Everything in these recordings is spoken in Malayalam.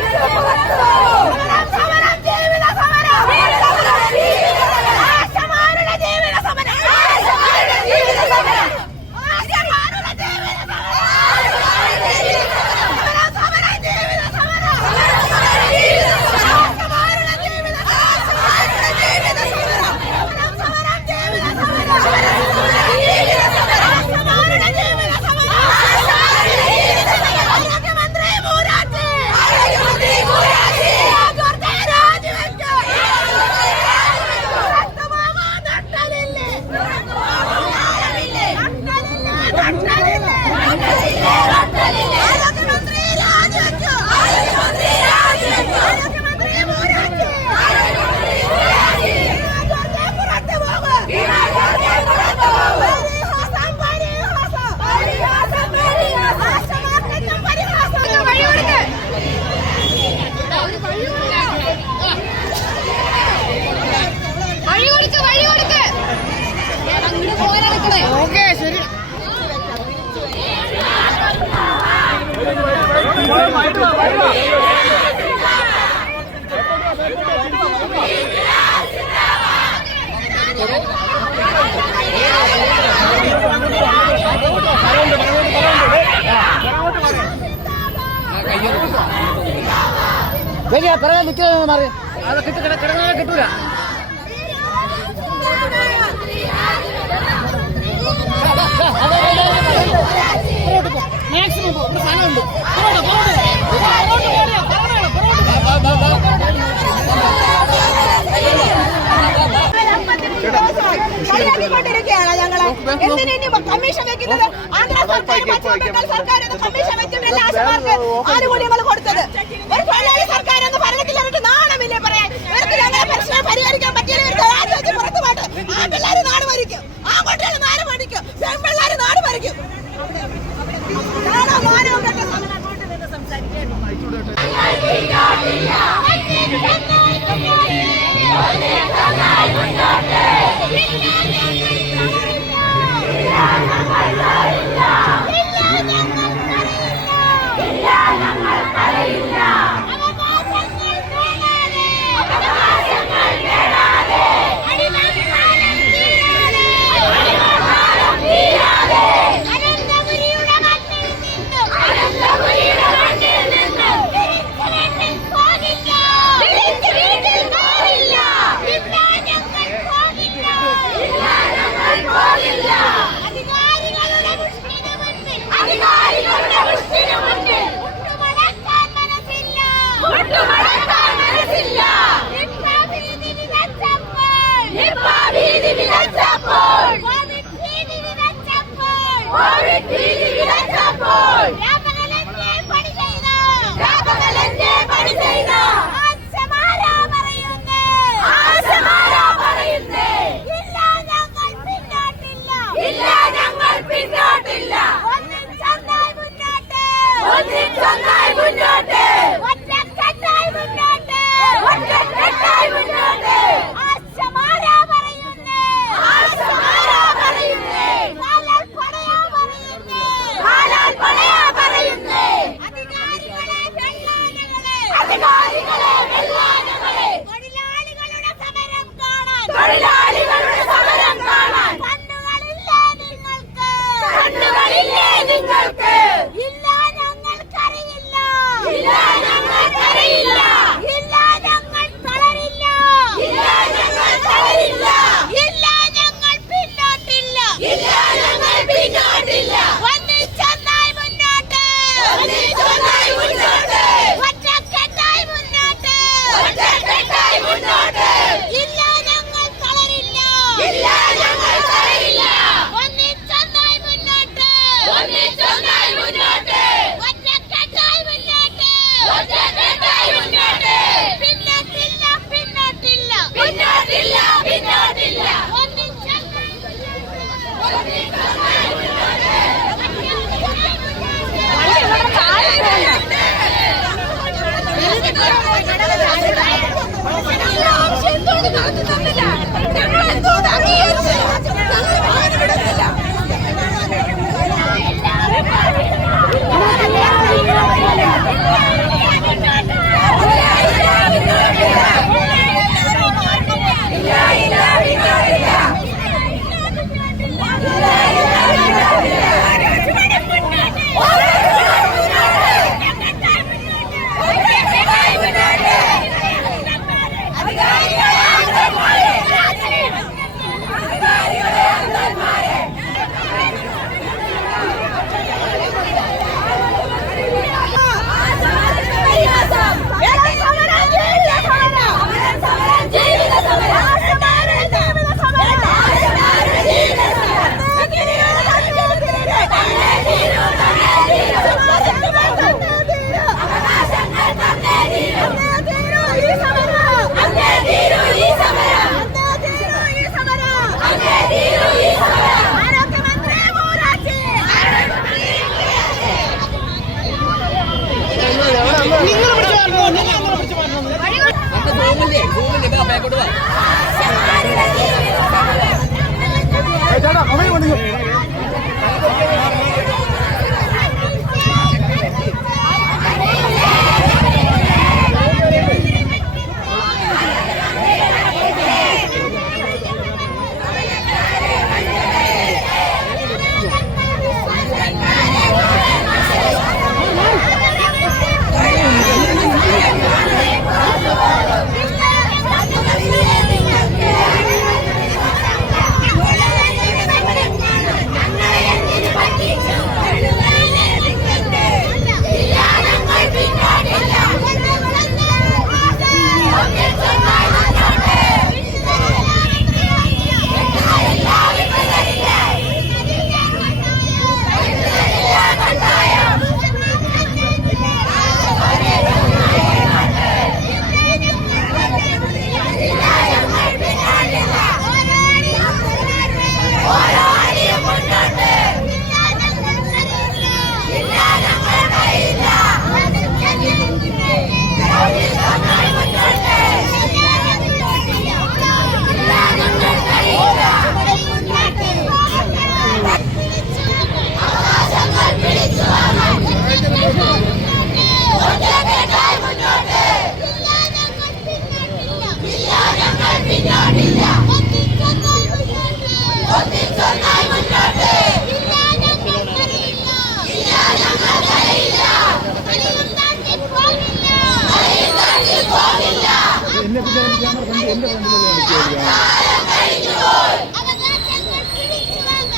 que no lo വലിയ പിറകെ നിൽക്കുന്നത് മാറി. അത് കിട്ടു കിടന്നാലും കിട്ടൂല. മാക്സിമം സാധനം ഉണ്ട് കമ്മീഷൻ വെക്കുന്നത്? ആന്ധ്ര സർക്കാർ കമ്മീഷൻ കൊടുത്തത്. ഒരു സർക്കാർ 再来一次 തൊഴിലാളികളുടെ സമരം കാണാൻ.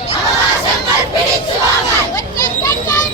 അവകാശങ്ങൾ പിടിച്ചു വാങ്ങാൻ ഒറ്റക്കെട്ടായി